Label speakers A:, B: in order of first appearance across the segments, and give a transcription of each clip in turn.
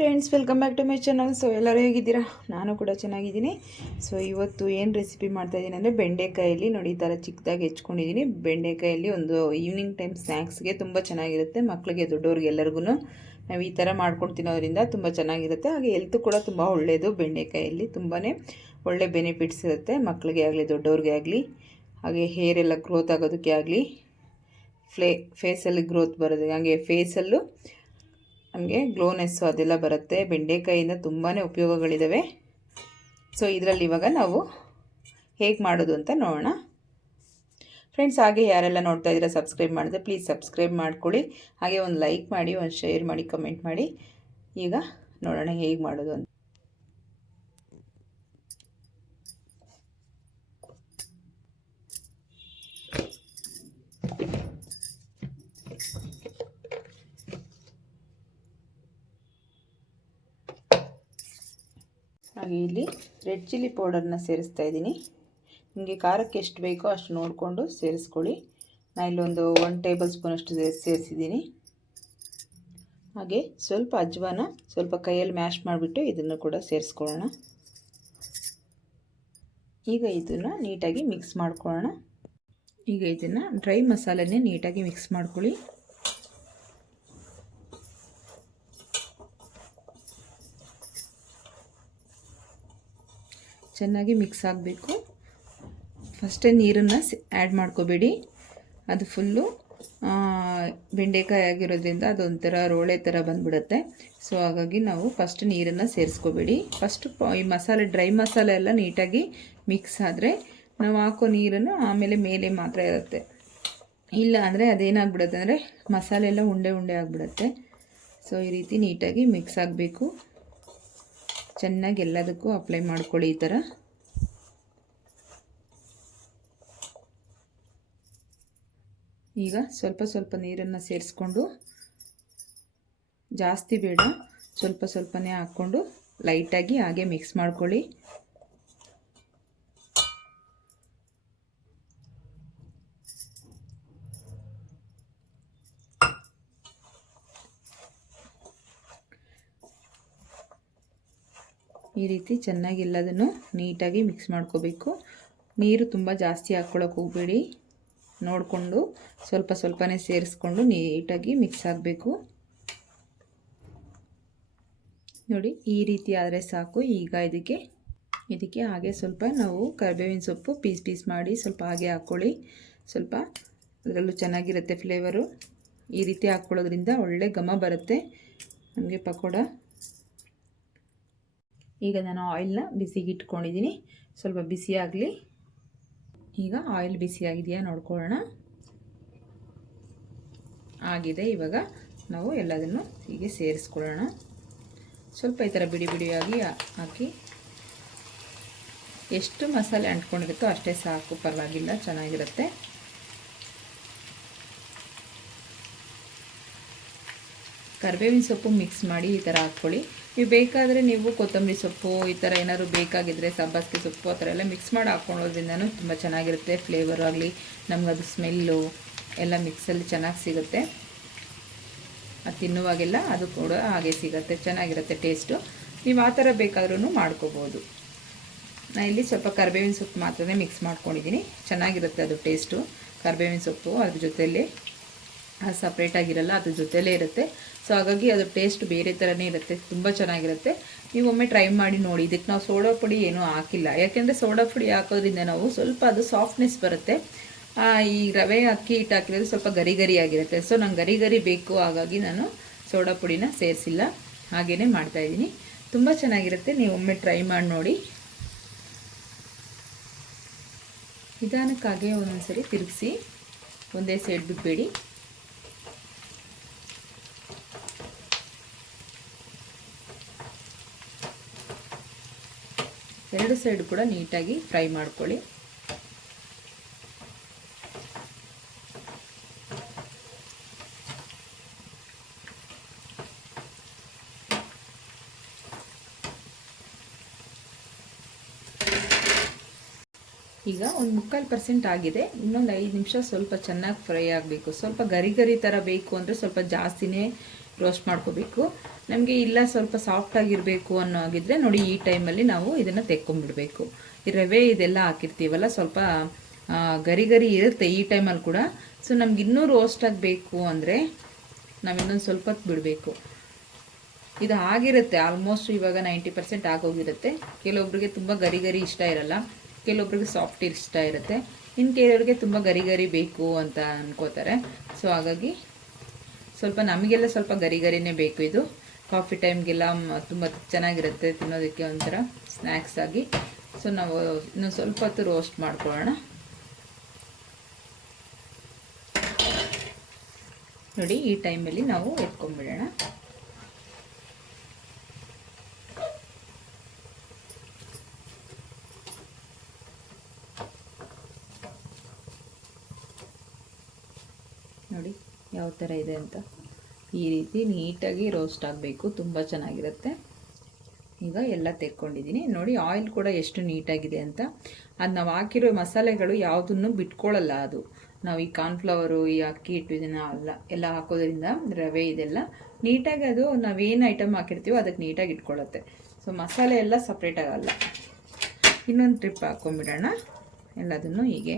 A: Friends welcome back to my channel so ಎಲ್ಲರೂ ಹೇಗಿದ್ದೀರಾ? ನಾನು ಕೂಡ ಚೆನ್ನಾಗಿದ್ದೀನಿ. ಸೊ ಇವತ್ತು ಏನು ರೆಸಿಪಿ ಮಾಡ್ತಾಯಿದ್ದೀನಿ ಅಂದರೆ ಬೆಂಡೆಕಾಯಲ್ಲಿ ನೋಡಿ, ಈ ಥರ ಚಿಕ್ಕದಾಗಿ ಹೆಚ್ಕೊಂಡಿದ್ದೀನಿ. ಬೆಂಡೆಕಾಯಲ್ಲಿ ಒಂದು ಈವ್ನಿಂಗ್ ಟೈಮ್ ಸ್ನ್ಯಾಕ್ಸ್ಗೆ ತುಂಬ ಚೆನ್ನಾಗಿರುತ್ತೆ. ಮಕ್ಕಳಿಗೆ ದೊಡ್ಡವ್ರಿಗೆ ಎಲ್ಲರಿಗೂ ನಾವು ಈ ಥರ ಮಾಡ್ಕೊಂಡು ತಿನ್ನೋದ್ರಿಂದ ತುಂಬ ಚೆನ್ನಾಗಿರುತ್ತೆ. ಹಾಗೆ ಹೆಲ್ತ್ ಕೂಡ ತುಂಬ ಒಳ್ಳೆಯದು ಬೆಂಡೆಕಾಯಲ್ಲಿ ತುಂಬಾ ಒಳ್ಳೆ ಬೆನಿಫಿಟ್ಸ್ ಇರುತ್ತೆ. ಮಕ್ಕಳಿಗೆ ಆಗಲಿ, ದೊಡ್ಡವ್ರಿಗೆ ಆಗಲಿ, ಹಾಗೆ ಹೇರ್ ಎಲ್ಲ ಗ್ರೋತ್ ಆಗೋದಕ್ಕೆ ಆಗಲಿ ಫ್ಲೇ ಫೇಸಲ್ಲಿ ಗ್ರೋತ್ ಬರೋದು. ಹಾಗೆ ಫೇಸಲ್ಲೂ ನಮಗೆ ಗ್ಲೋನೆಸ್ಸು ಅದೆಲ್ಲ ಬರುತ್ತೆ. ಬೆಂಡೆಕಾಯಿಂದ ತುಂಬಾ ಉಪಯೋಗಗಳಿದ್ದಾವೆ ಸೊ ಇದರಲ್ಲಿ ಇವಾಗ ನಾವು ಹೇಗೆ ಮಾಡೋದು ಅಂತ ನೋಡೋಣ. ಫ್ರೆಂಡ್ಸ್ ಹಾಗೆ ಯಾರೆಲ್ಲ ನೋಡ್ತಾ ಇದ್ದೀರಾ ಸಬ್ಸ್ಕ್ರೈಬ್ ಮಾಡಿದ್ರೆ ಪ್ಲೀಸ್ ಸಬ್ಸ್ಕ್ರೈಬ್ ಮಾಡ್ಕೊಳ್ಳಿ. ಹಾಗೆ ಒಂದು ಲೈಕ್ ಮಾಡಿ, ಒಂದು ಶೇರ್ ಮಾಡಿ ಕಮೆಂಟ್ ಮಾಡಿ. ಈಗ ನೋಡೋಣ ಹೇಗೆ ಮಾಡೋದು ಅಂತ. ಹಾಗೆ ಇಲ್ಲಿ ರೆಡ್ ಚಿಲ್ಲಿ ಪೌಡರ್ನ ಸೇರಿಸ್ತಾ ಇದ್ದೀನಿ. ನಿಮಗೆ ಖಾರಕ್ಕೆ ಎಷ್ಟು ಬೇಕೋ ಅಷ್ಟು ನೋಡಿಕೊಂಡು ಸೇರಿಸ್ಕೊಳ್ಳಿ. ನಾನು ಇಲ್ಲೊಂದು ಒನ್ ಟೇಬಲ್ ಸ್ಪೂನಷ್ಟು ಸೇರಿಸಿದ್ದೀನಿ. ಹಾಗೆ ಸ್ವಲ್ಪ ಅಜ್ವಾನ ಸ್ವಲ್ಪ ಕೈಯಲ್ಲಿ ಮ್ಯಾಶ್ ಮಾಡಿಬಿಟ್ಟು ಇದನ್ನು ಕೂಡ ಸೇರಿಸ್ಕೊಳ್ಳೋಣ. ಈಗ ಇದನ್ನು ನೀಟಾಗಿ ಮಿಕ್ಸ್ ಮಾಡ್ಕೊಳ್ಳೋಣ. ಈಗ ಇದನ್ನು ಡ್ರೈ ಮಸಾಲೆನೇ ನೀಟಾಗಿ ಮಿಕ್ಸ್ ಮಾಡ್ಕೊಳ್ಳಿ. ಚೆನ್ನಾಗಿ ಮಿಕ್ಸ್ ಆಗಬೇಕು. ಫಸ್ಟೇ ನೀರನ್ನು ಆ್ಯಡ್ ಮಾಡ್ಕೋಬೇಡಿ. ಅದು ಫುಲ್ಲು ಬೆಂಡೆಕಾಯಿ ಆಗಿರೋದ್ರಿಂದ ಅದೊಂಥರ ರೋಳೆ ಥರ ಬಂದ್ಬಿಡುತ್ತೆ. ಸೊ ಹಾಗಾಗಿ ನಾವು ಫಸ್ಟ್ ನೀರನ್ನು ಸೇರಿಸ್ಕೋಬೇಡಿ. ಫಸ್ಟ್ ಈ ಮಸಾಲೆ ಡ್ರೈ ಮಸಾಲೆ ಎಲ್ಲ ನೀಟಾಗಿ ಮಿಕ್ಸ್ ಆದರೆ ನಾವು ಹಾಕೋ ನೀರನ್ನು ಆಮೇಲೆ ಮೇಲೆ ಮಾತ್ರ ಇರುತ್ತೆ. ಇಲ್ಲ ಅಂದರೆ ಅದೇನಾಗ್ಬಿಡುತ್ತೆ ಅಂದರೆ ಮಸಾಲೆ ಎಲ್ಲ ಉಂಡೆ ಉಂಡೆ ಆಗಿಬಿಡುತ್ತೆ. ಸೊ ಈ ರೀತಿ ನೀಟಾಗಿ ಮಿಕ್ಸ್ ಆಗಬೇಕು. ಚೆನ್ನಾಗಿ ಎಲ್ಲದಕ್ಕೂ ಅಪ್ಲೈ ಮಾಡ್ಕೊಳ್ಳಿ ಈ ಥರ ಈಗ ಸ್ವಲ್ಪ ಸ್ವಲ್ಪ ನೀರನ್ನು ಸೇರಿಸ್ಕೊಂಡು ಜಾಸ್ತಿ ಬೇಡ, ಸ್ವಲ್ಪ ಸ್ವಲ್ಪನೇ ಹಾಕ್ಕೊಂಡು ಲೈಟಾಗಿ ಹಾಗೆ ಮಿಕ್ಸ್ ಮಾಡ್ಕೊಳ್ಳಿ. ಈ ರೀತಿ ಚೆನ್ನಾಗಿ ಎಲ್ಲದನ್ನು ನೀಟಾಗಿ ಮಿಕ್ಸ್ ಮಾಡ್ಕೋಬೇಕು. ನೀರು ತುಂಬ ಜಾಸ್ತಿ ಹಾಕ್ಕೊಳಕ್ಕೆ ಹೋಗಬೇಡಿ. ನೋಡಿಕೊಂಡು ಸ್ವಲ್ಪ ಸ್ವಲ್ಪನೇ ಸೇರಿಸ್ಕೊಂಡು ನೀಟಾಗಿ ಮಿಕ್ಸ್ ಆಗಬೇಕು. ನೋಡಿ, ಈ ರೀತಿ ಆದರೆ ಸಾಕು. ಈಗ ಇದಕ್ಕೆ ಇದಕ್ಕೆ ಹಾಗೆ ಸ್ವಲ್ಪ ನಾವು ಕರಿಬೇವಿನ ಸೊಪ್ಪು ಪೀಸ್ ಪೀಸ್ ಮಾಡಿ ಸ್ವಲ್ಪ ಹಾಗೆ ಹಾಕ್ಕೊಳ್ಳಿ ಸ್ವಲ್ಪ ಅದರಲ್ಲೂ ಚೆನ್ನಾಗಿರುತ್ತೆ ಫ್ಲೇವರು ಈ ರೀತಿ ಹಾಕ್ಕೊಳ್ಳೋದ್ರಿಂದ ಒಳ್ಳೆ ಘಮ ಬರುತ್ತೆ. ನಮಗೆ ಪಕೋಡ ಈಗ ನಾನು ಆಯಿಲ್ನ ಬಿಸಿಗೆ ಇಟ್ಕೊಂಡಿದ್ದೀನಿ. ಸ್ವಲ್ಪ ಬಿಸಿಯಾಗಲಿ ಈಗ ಆಯಿಲ್ ಬಿಸಿಯಾಗಿದೆಯಾ ನೋಡ್ಕೊಳ್ಳೋಣ. ಆಗಿದೆ ಇವಾಗ. ನಾವು ಎಲ್ಲದನ್ನು ಹೀಗೆ ಸೇರಿಸ್ಕೊಳ್ಳೋಣ. ಸ್ವಲ್ಪ ಈ ಥರ ಬಿಡಿ ಬಿಡಿಯಾಗಿ ಹಾಕಿ. ಎಷ್ಟು ಮಸಾಲೆ ಅಂಟ್ಕೊಂಡಿರುತ್ತೋ ಅಷ್ಟೇ ಸಾಕು. ಪರವಾಗಿಲ್ಲ, ಚೆನ್ನಾಗಿರುತ್ತೆ. ಕರಿಬೇವಿನ ಸೊಪ್ಪು ಮಿಕ್ಸ್ ಮಾಡಿ ಈ ಥರ ಹಾಕ್ಕೊಳ್ಳಿ. ನೀವು ಬೇಕಾದರೆ ನೀವು ಕೊತ್ತಂಬರಿ ಸೊಪ್ಪು ಈ ಥರ ಏನಾದ್ರು ಬೇಕಾಗಿದ್ದರೆ ಸಬ್ಬಾಸಿಗೆ ಸೊಪ್ಪು ಆ ಥರ ಎಲ್ಲ ಮಿಕ್ಸ್ ಮಾಡಿ ಹಾಕ್ಕೊಳ್ಳೋದ್ರಿಂದನೂ ತುಂಬ ಚೆನ್ನಾಗಿರುತ್ತೆ. ಫ್ಲೇವರ್ ಆಗಲಿ ನಮಗದು ಸ್ಮೆಲ್ಲು ಎಲ್ಲ ಮಿಕ್ಸಲ್ಲಿ ಚೆನ್ನಾಗಿ ಸಿಗುತ್ತೆ. ಅದು ತಿನ್ನುವಾಗೆಲ್ಲ ಅದು ಕೂಡ ಹಾಗೆ ಸಿಗುತ್ತೆ, ಚೆನ್ನಾಗಿರುತ್ತೆ ಟೇಸ್ಟು ನೀವು ಆ ಥರ ಬೇಕಾದ್ರೂ ಮಾಡ್ಕೋಬೋದು. ನಾನು ಇಲ್ಲಿ ಸ್ವಲ್ಪ ಕರಿಬೇವಿನ ಸೊಪ್ಪು ಮಾತ್ರನೇ ಮಿಕ್ಸ್ ಮಾಡ್ಕೊಂಡಿದ್ದೀನಿ. ಚೆನ್ನಾಗಿರುತ್ತೆ ಅದು ಟೇಸ್ಟು ಕರಿಬೇವಿನ ಸೊಪ್ಪು ಅದ್ರ ಜೊತೆಯಲ್ಲಿ ಸಪ್ರೇಟಾಗಿರಲ್ಲ ಅದ್ರ ಜೊತೆಲೇ ಇರುತ್ತೆ. ಸೊ ಹಾಗಾಗಿ ಅದ್ರ ಟೇಸ್ಟ್ ಬೇರೆ ಥರನೇ ಇರುತ್ತೆ. ತುಂಬ ಚೆನ್ನಾಗಿರುತ್ತೆ. ನೀವೊಮ್ಮೆ ಟ್ರೈ ಮಾಡಿ ನೋಡಿ. ಇದಕ್ಕೆ ನಾವು ಸೋಡಾ ಪುಡಿ ಏನೂ ಹಾಕಿಲ್ಲ. ಯಾಕೆಂದರೆ ಸೋಡಾ ಪುಡಿ ಹಾಕೋದ್ರಿಂದ ನಾವು ಸ್ವಲ್ಪ ಅದು ಸಾಫ್ಟ್ನೆಸ್ ಬರುತ್ತೆ. ಈ ರವೆ ಅಕ್ಕಿ ಹಿಟ್ಟು ಹಾಕಿರೋದು ಸ್ವಲ್ಪ ಗರಿ ಗರಿ ಆಗಿರುತ್ತೆ. ಸೊ ನಂಗೆ ಗರಿ ಗರಿ ಬೇಕು. ಹಾಗಾಗಿ ನಾನು ಸೋಡಾ ಪುಡಿನ ಸೇರಿಸಿಲ್ಲ. ಹಾಗೇ ಮಾಡ್ತಾಯಿದ್ದೀನಿ ತುಂಬ ಚೆನ್ನಾಗಿರುತ್ತೆ. ನೀವು ಒಮ್ಮೆ ಟ್ರೈ ಮಾಡಿ ನೋಡಿ. ನಿಧಾನಕ್ಕಾಗೆ ಒಂದೊಂದ್ಸರಿ ತಿರುಗಿಸಿ, ಒಂದೇ ಸೈಡ್ ಬಿಡಬೇಡಿ ಎರಡು ಸೈಡ್ ಕೂಡ ನೀಟಾಗಿ ಫ್ರೈ ಮಾಡ್ಕೊಳ್ಳಿ. ಈಗ ಒಂದು ಮುಕ್ಕಾಲು ಪರ್ಸೆಂಟ್ ಆಗಿದೆ. ಇನ್ನೊಂದು ಐದು ನಿಮಿಷ ಸ್ವಲ್ಪ ಚೆನ್ನಾಗಿ ಫ್ರೈ ಆಗಬೇಕು. ಸ್ವಲ್ಪ ಗರಿ ಗರಿ ಥರ ಬೇಕು ಅಂದರೆ ಸ್ವಲ್ಪ ಜಾಸ್ತಿನೇ ರೋಸ್ಟ್ ಮಾಡ್ಕೋಬೇಕು. ನಮಗೆ ಇಲ್ಲ ಸ್ವಲ್ಪ ಸಾಫ್ಟ್ ಆಗಿರಬೇಕು ಅನ್ನೋ ಆಗಿದ್ರೆ ನೋಡಿ ಈ ಟೈಮಲ್ಲಿ ನಾವು ಇದನ್ನು ತೆಕ್ಕೊಂಡ್ಬಿಡ್ಬೇಕು. ಈ ರವೆ ಇದೆಲ್ಲ ಹಾಕಿರ್ತೀವಲ್ಲ, ಸ್ವಲ್ಪ ಗರಿ ಗರಿ ಇರುತ್ತೆ ಈ ಟೈಮಲ್ಲಿ ಕೂಡ. ಸೊ ನಮ್ಗೆ ಇನ್ನೂ ರೋಸ್ಟ್ ಆಗಬೇಕು ಅಂದರೆ ನಾವು ಇನ್ನೊಂದು ಸ್ವಲ್ಪ ಹೊತ್ತು ಬಿಡಬೇಕು. ಇದು ಆಗಿರುತ್ತೆ ಆಲ್ಮೋಸ್ಟ್ ಇವಾಗ ನೈಂಟಿ ಪರ್ಸೆಂಟ್ ಆಗೋಗಿರುತ್ತೆ. ಕೆಲವೊಬ್ರಿಗೆ ತುಂಬ ಗರಿ ಗರಿ ಇಷ್ಟ ಇರಲ್ಲ. ಕೆಲವೊಬ್ರಿಗೆ ಸಾಫ್ಟ್ ಇಷ್ಟ ಇರುತ್ತೆ. ಇನ್ನು ಕೆಲವರಿಗೆ ತುಂಬ ಗರಿ ಗರಿ ಬೇಕು ಅಂತ ಅನ್ಕೋತಾರೆ. ಸೊ ಹಾಗಾಗಿ ಸ್ವಲ್ಪ ನಮಗೆಲ್ಲ ಸ್ವಲ್ಪ ಗರಿ ಗರಿನೇ ಬೇಕು ಇದು. ಕಾಫಿ ಟೈಮ್ಗೆಲ್ಲ ತುಂಬ ಚೆನ್ನಾಗಿರುತ್ತೆ ತಿನ್ನೋದಕ್ಕೆ ಒಂಥರ ಸ್ನ್ಯಾಕ್ಸ್ ಆಗಿ. ಸೊ ನಾವು ಇನ್ನೊಂದು ಸ್ವಲ್ಪ ಹೊತ್ತು ರೋಸ್ಟ್ ಮಾಡ್ಕೊಳ್ಳೋಣ. ನೋಡಿ, ಈ ಟೈಮಲ್ಲಿ ನಾವು ಎತ್ಕೊಂಡ್ಬಿಡೋಣ ನೋಡಿ ಯಾವ ಥರ ಇದೆ ಅಂತ ಈ ರೀತಿ ನೀಟಾಗಿ ರೋಸ್ಟ್ ಆಗಬೇಕು. ತುಂಬ ಚೆನ್ನಾಗಿರುತ್ತೆ. ಈಗ ಎಲ್ಲ ತೆಕ್ಕೊಂಡಿದ್ದೀನಿ. ನೋಡಿ, ಆಯಿಲ್ ಕೂಡ ಎಷ್ಟು ನೀಟಾಗಿದೆ ಅಂತ. ಅದು ನಾವು ಹಾಕಿರೋ ಮಸಾಲೆಗಳು ಯಾವುದನ್ನು ಬಿಟ್ಕೊಳ್ಳಲ್ಲ ಅದು. ನಾವು ಈ ಕಾರ್ನ್ಫ್ಲವರು, ಈ ಅಕ್ಕಿ ಹಿಟ್ಟು ಇದನ್ನು ಅಲ್ಲ, ಎಲ್ಲ ಹಾಕೋದ್ರಿಂದ ರವೆ ಇದೆಲ್ಲ ನೀಟಾಗಿ ಅದು ನಾವೇನು ಐಟಮ್ ಹಾಕಿರ್ತೀವೋ ಅದಕ್ಕೆ ನೀಟಾಗಿ ಇಟ್ಕೊಳ್ಳುತ್ತೆ ಸೊ ಮಸಾಲೆ ಎಲ್ಲ ಸಪ್ರೇಟ್ ಆಗಲ್ಲ. ಇನ್ನೊಂದು ಟ್ರಿಪ್ ಹಾಕ್ಕೊಂಬಿಡೋಣ ಎಲ್ಲದನ್ನು ಹೀಗೆ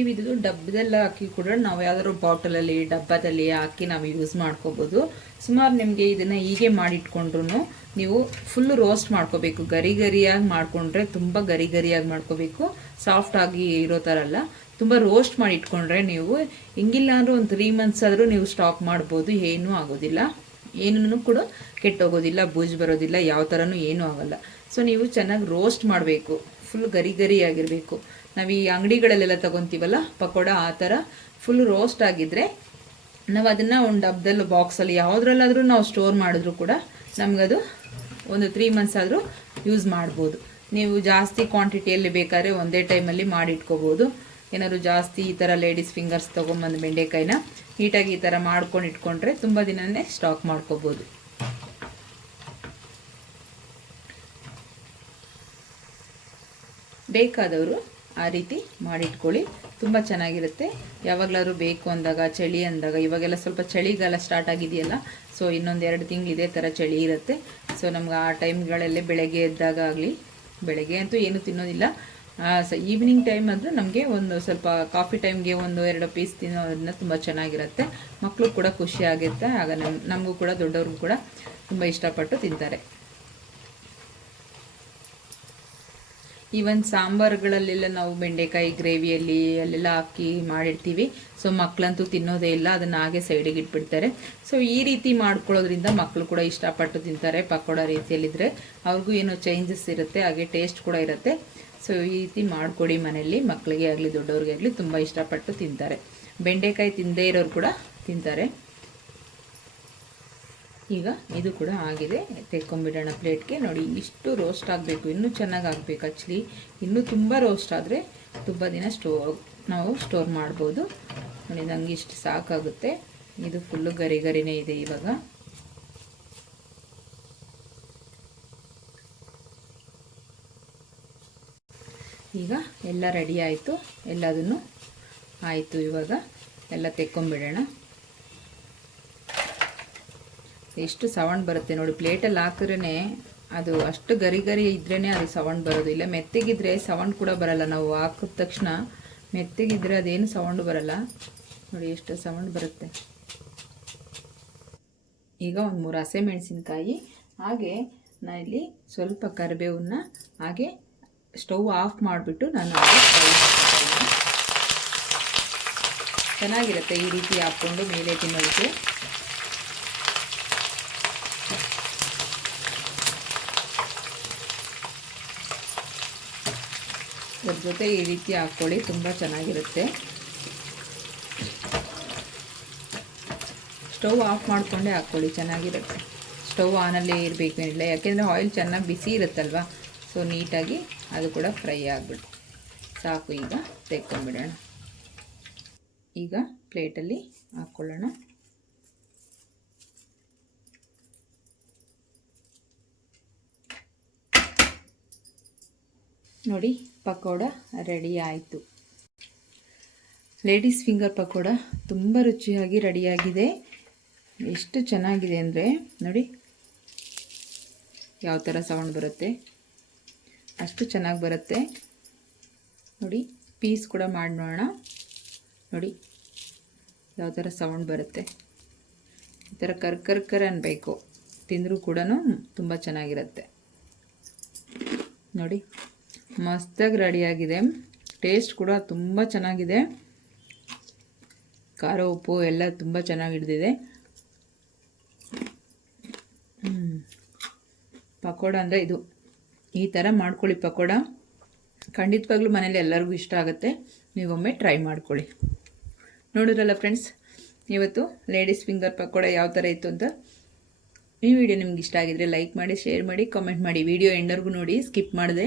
A: ನೀವು ಇದು ಡಬ್ಬದೆಲ್ಲ ಹಾಕಿ ಕೂಡ ನಾವು ಯಾವ್ದಾದ್ರು ಬಾಟಲಲ್ಲಿ, ಡಬ್ಬದಲ್ಲಿ ಹಾಕಿ ನಾವು ಯೂಸ್ ಮಾಡ್ಕೋಬೋದು. ಸುಮಾರು ನಿಮಗೆ ಇದನ್ನು ಹೀಗೆ ಮಾಡಿಟ್ಕೊಂಡ್ರು ನೀವು ಫುಲ್ ರೋಸ್ಟ್ ಮಾಡ್ಕೋಬೇಕು. ಗರಿ ಗರಿಯಾಗಿ ಮಾಡಿಕೊಂಡ್ರೆ ತುಂಬ ಗರಿ ಗರಿಯಾಗಿ ಮಾಡ್ಕೋಬೇಕು. ಸಾಫ್ಟ್ ಆಗಿ ಇರೋ ಥರ ಅಲ್ಲ. ತುಂಬ ರೋಸ್ಟ್ ಮಾಡಿ ಇಟ್ಕೊಂಡ್ರೆ ನೀವು ಹಿಂಗಿಲ್ಲ ಅಂದ್ರೂ ಒಂದು ತ್ರೀ ಮಂತ್ಸ್ ಆದರೂ ನೀವು ಸ್ಟಾಪ್ ಮಾಡ್ಬೋದು. ಏನೂ ಆಗೋದಿಲ್ಲ. ಏನೂ ಕೂಡ ಕೆಟ್ಟೋಗೋದಿಲ್ಲ. ಬೂಜ್ ಬರೋದಿಲ್ಲ. ಯಾವ ಥರನೂ ಏನೂ ಆಗಲ್ಲ. ಸೊ ನೀವು ಚೆನ್ನಾಗಿ ರೋಸ್ಟ್ ಮಾಡಬೇಕು. ಫುಲ್ ಗರಿ ಗರಿ ಆಗಿರಬೇಕು. ನಾವು ಈ ಅಂಗಡಿಗಳಲ್ಲೆಲ್ಲ ತಗೊತೀವಲ್ಲ, ಪಕೋಡ ಆ ಥರ ಫುಲ್ ರೋಸ್ಟ್ ಆಗಿದ್ರೆ ನಾವು ಅದನ್ನು ಒಂದು ಡಬ್ದಲ್ಲಿ ಬಾಕ್ಸಲ್ಲಿ ಯಾವುದ್ರಲ್ಲಾದರೂ ನಾವು ಸ್ಟೋರ್ ಮಾಡಿದ್ರು ಕೂಡ ನಮಗದು ಒಂದು ತ್ರೀ ಮಂತ್ಸ್ ಆದರೂ ಯೂಸ್ ಮಾಡ್ಬೋದು. ನೀವು ಜಾಸ್ತಿ ಕ್ವಾಂಟಿಟಿಯಲ್ಲಿ ಬೇಕಾದ್ರೆ ಒಂದೇ ಟೈಮಲ್ಲಿ ಮಾಡಿಟ್ಕೋಬೋದು. ಏನಾದ್ರು ಜಾಸ್ತಿ ಈ ಥರ ಲೇಡೀಸ್ ಫಿಂಗರ್ಸ್ ತೊಗೊಂಬಂದು ಬೆಂಡೆಕಾಯಿನ ನೀಟಾಗಿ ಈ ಥರ ಮಾಡ್ಕೊಂಡು ಇಟ್ಕೊಂಡ್ರೆ ತುಂಬ ದಿನನೇ ಸ್ಟಾಕ್ ಮಾಡ್ಕೋಬೋದು. ಬೇಕಾದವರು ಆ ರೀತಿ ಮಾಡಿಟ್ಕೊಳ್ಳಿ. ತುಂಬ ಚೆನ್ನಾಗಿರುತ್ತೆ. ಯಾವಾಗಲಾದ್ರೂ ಬೇಕು ಅಂದಾಗ, ಚಳಿ ಅಂದಾಗ, ಇವಾಗೆಲ್ಲ ಸ್ವಲ್ಪ ಚಳಿಗಾಲ ಸ್ಟಾರ್ಟ್ ಆಗಿದೆಯಲ್ಲ ಸೊ ಇನ್ನೊಂದು ಎರಡು ತಿಂಗಳು ಇದೇ ಥರ ಚಳಿ ಇರುತ್ತೆ. ಸೊ ನಮ್ಗೆ ಆ ಟೈಮ್ಗಳಲ್ಲೇ ಬೆಳಗ್ಗೆ ಎದ್ದಾಗ ಆಗಲಿ, ಬೆಳಗ್ಗೆ ಅಂತೂ ಏನು ತಿನ್ನೋದಿಲ್ಲ. ಸ ಈವ್ನಿಂಗ್ ಟೈಮ್ ಅಂದರೆ ನಮಗೆ ಒಂದು ಸ್ವಲ್ಪ ಕಾಫಿ ಟೈಮ್ಗೆ ಒಂದು ಎರಡು ಪೀಸ್ ತಿನ್ನೋದನ್ನ ತುಂಬ ಚೆನ್ನಾಗಿರುತ್ತೆ. ಮಕ್ಕಳು ಕೂಡ ಖುಷಿಯಾಗುತ್ತೆ ಆಗ ನಮ್ಮ ನಮಗೂ ಕೂಡ, ದೊಡ್ಡವ್ರಿಗೂ ಕೂಡ ತುಂಬ ಇಷ್ಟಪಟ್ಟು ತಿಂತಾರೆ. ಈವನ್ ಸಾಂಬಾರುಗಳಲ್ಲೆಲ್ಲ ನಾವು ಬೆಂಡೆಕಾಯಿ ಗ್ರೇವಿಯಲ್ಲಿ ಅಲ್ಲೆಲ್ಲ ಹಾಕಿ ಮಾಡಿರ್ತೀವಿ. ಸೊ ಮಕ್ಕಳಂತೂ ತಿನ್ನೋದೇ ಇಲ್ಲ, ಅದನ್ನು ಹಾಗೆ ಸೈಡಿಗೆ ಇಟ್ಬಿಡ್ತಾರೆ. ಸೊ ಈ ರೀತಿ ಮಾಡ್ಕೊಳ್ಳೋದ್ರಿಂದ ಮಕ್ಕಳು ಕೂಡ ಇಷ್ಟಪಟ್ಟು ತಿಂತಾರೆ, ಪಕೋಡ ರೀತಿಯಲ್ಲಿದ್ದರೆ ಅವ್ರಿಗೂ ಏನೋ ಚೇಂಜಸ್ ಇರುತ್ತೆ, ಹಾಗೆ ಟೇಸ್ಟ್ ಕೂಡ ಇರುತ್ತೆ. ಸೊ ಈ ರೀತಿ ಮಾಡಿಕೊಡಿ ಮನೆಯಲ್ಲಿ. ಮಕ್ಕಳಿಗೆ ಆಗಲಿ ದೊಡ್ಡವ್ರಿಗೆ ಆಗಲಿ ತುಂಬ ಇಷ್ಟಪಟ್ಟು ತಿಂತಾರೆ. ಬೆಂಡೆಕಾಯಿ ತಿಂದೇ ಇರೋರು ಕೂಡ ತಿಂತಾರೆ. ಈಗ ಇದು ಕೂಡ ಆಗಿದೆ. ತೆಕ್ಕೊಂಬಿಡೋಣ ಪ್ಲೇಟ್ಗೆ. ನೋಡಿ, ಇಷ್ಟು ರೋಸ್ಟ್ ಆಗಬೇಕು. ಇನ್ನೂ ಚೆನ್ನಾಗಿ ಆಗಬೇಕು ಆ್ಯಕ್ಚುಲಿ ಇನ್ನೂ ತುಂಬ ರೋಸ್ಟ್ ಆದರೆ ತುಂಬ ದಿನ ಸ್ಟೋ ನಾವು ಸ್ಟೋರ್ ಮಾಡ್ಬೋದು. ನೋಡಿ, ನಂಗೆ ಇಷ್ಟು ಸಾಕಾಗುತ್ತೆ. ಇದು ಫುಲ್ಲು ಗರಿ ಗರಿನೇ ಇದೆ ಇವಾಗ. ಈಗ ಎಲ್ಲ ರೆಡಿ ಆಯಿತು. ಎಲ್ಲದನ್ನು ಆಯಿತು ಇವಾಗ. ಎಲ್ಲ ತೆಕ್ಕೊಂಬಿಡೋಣ. ಎಷ್ಟು ಸೌಂಡ್ ಬರುತ್ತೆ ನೋಡಿ, ಪ್ಲೇಟಲ್ಲಿ ಹಾಕಿದ್ರೇ ಅದು ಅಷ್ಟು ಗರಿ ಗರಿ ಇದ್ರೇ ಅದು ಸೌಂಡ್ ಬರೋದು. ಇಲ್ಲ, ಮೆತ್ತಗಿದ್ರೆ ಸೌಂಡ್ ಕೂಡ ಬರಲ್ಲ. ನಾವು ಹಾಕಿದ ತಕ್ಷಣ ಮೆತ್ತಗಿದ್ರೆ ಅದೇನು ಸೌಂಡ್ ಬರಲ್ಲ. ನೋಡಿ, ಎಷ್ಟು ಸೌಂಡ್ ಬರುತ್ತೆ. ಈಗ ಒಂದು ಮೂರು ಹಸಿಮೆಣಸಿನ್ಕಾಯಿ ಹಾಗೆ ಇಲ್ಲಿ ಸ್ವಲ್ಪ ಕರಿಬೇವನ್ನ ಹಾಗೆ ಸ್ಟವ್ ಆಫ್ ಮಾಡಿಬಿಟ್ಟು ನಾನು ಚೆನ್ನಾಗಿರುತ್ತೆ ಈ ರೀತಿ ಹಾಕ್ಕೊಂಡು ಮೇಲೆ ತಿನ್ನೋದಕ್ಕೆ. ಇದ್ರ ಜೊತೆ ಈ ರೀತಿ ಹಾಕ್ಕೊಳ್ಳಿ, ತುಂಬ ಚೆನ್ನಾಗಿರುತ್ತೆ. ಸ್ಟವ್ ಆಫ್ ಮಾಡಿಕೊಂಡೇ ಹಾಕ್ಕೊಳ್ಳಿ, ಚೆನ್ನಾಗಿರುತ್ತೆ. ಸ್ಟವ್ ಆನಲ್ಲೇ ಇರಬೇಕೇನಿಲ್ಲ ಯಾಕೆಂದರೆ ಆಯಿಲ್ ಚೆನ್ನಾಗಿ ಬಿಸಿ ಇರುತ್ತಲ್ವ, ಸೊ ನೀಟಾಗಿ ಅದು ಕೂಡ ಫ್ರೈ ಆಗಿಬಿಡು ಸಾಕು, ಈಗ ತೆಕ್ಕೊಂಬಿಡೋಣ ಈಗ ಪ್ಲೇಟಲ್ಲಿ ಹಾಕ್ಕೊಳ್ಳೋಣ. ನೋಡಿ, ಪಕೋಡ ರೆಡಿ ಆಯಿತು. ಲೇಡೀಸ್ ಫಿಂಗರ್ ಪಕೋಡ ತುಂಬ ರುಚಿಯಾಗಿ ರೆಡಿಯಾಗಿದೆ. ಎಷ್ಟು ಚೆನ್ನಾಗಿದೆ ಅಂದರೆ, ನೋಡಿ, ಯಾವ ಥರ ಸೌಂಡ್ ಬರುತ್ತೆ. ಅಷ್ಟು ಚೆನ್ನಾಗಿ ಬರುತ್ತೆ. ನೋಡಿ ಪೀಸ್ ಕೂಡ ಮಾಡಿ ನೋಡೋಣ. ನೋಡಿ, ಯಾವ ಥರ ಸೌಂಡ್ ಬರುತ್ತೆ. ಈ ಥರ ಕರ್ ಕರ್ ಕರ್ ಅನ್ಬೇಕು. ತಿಂದರೂ ಕೂಡ ತುಂಬ ಚೆನ್ನಾಗಿರುತ್ತೆ. ನೋಡಿ. ಮಸ್ತಾಗಿ ರೆಡಿಯಾಗಿದೆ. ಟೇಸ್ಟ್ ಕೂಡ ತುಂಬ ಚೆನ್ನಾಗಿದೆ. ಖಾರ, ಉಪ್ಪು ಎಲ್ಲ ತುಂಬ ಚೆನ್ನಾಗಿ ಹಿಡ್ದಿದೆ. ಪಕೋಡ ಅಂದರೆ ಇದು. ಈ ಥರ ಮಾಡ್ಕೊಳ್ಳಿ ಪಕೋಡ. ಖಂಡಿತವಾಗ್ಲೂ ಮನೇಲಿ ಎಲ್ಲರಿಗೂ ಇಷ್ಟ ಆಗುತ್ತೆ. ನೀವೊಮ್ಮೆ ಟ್ರೈ ಮಾಡ್ಕೊಳ್ಳಿ. ನೋಡಿದ್ರಲ್ಲ ಫ್ರೆಂಡ್ಸ್, ಇವತ್ತು ಲೇಡೀಸ್ ಫಿಂಗರ್ ಪಕೋಡ ಯಾವ ಥರ ಇತ್ತು ಅಂತ? ಈ ವಿಡಿಯೋ ನಿಮ್ಗೆ ಇಷ್ಟ ಆಗಿದ್ರೆ ಲೈಕ್ ಮಾಡಿ, ಶೇರ್ ಮಾಡಿ ಕಮೆಂಟ್ ಮಾಡಿ. ವಿಡಿಯೋ ಎಂಡರ್ಗೂ ನೋಡಿ, ಸ್ಕಿಪ್ ಮಾಡಿದೆ.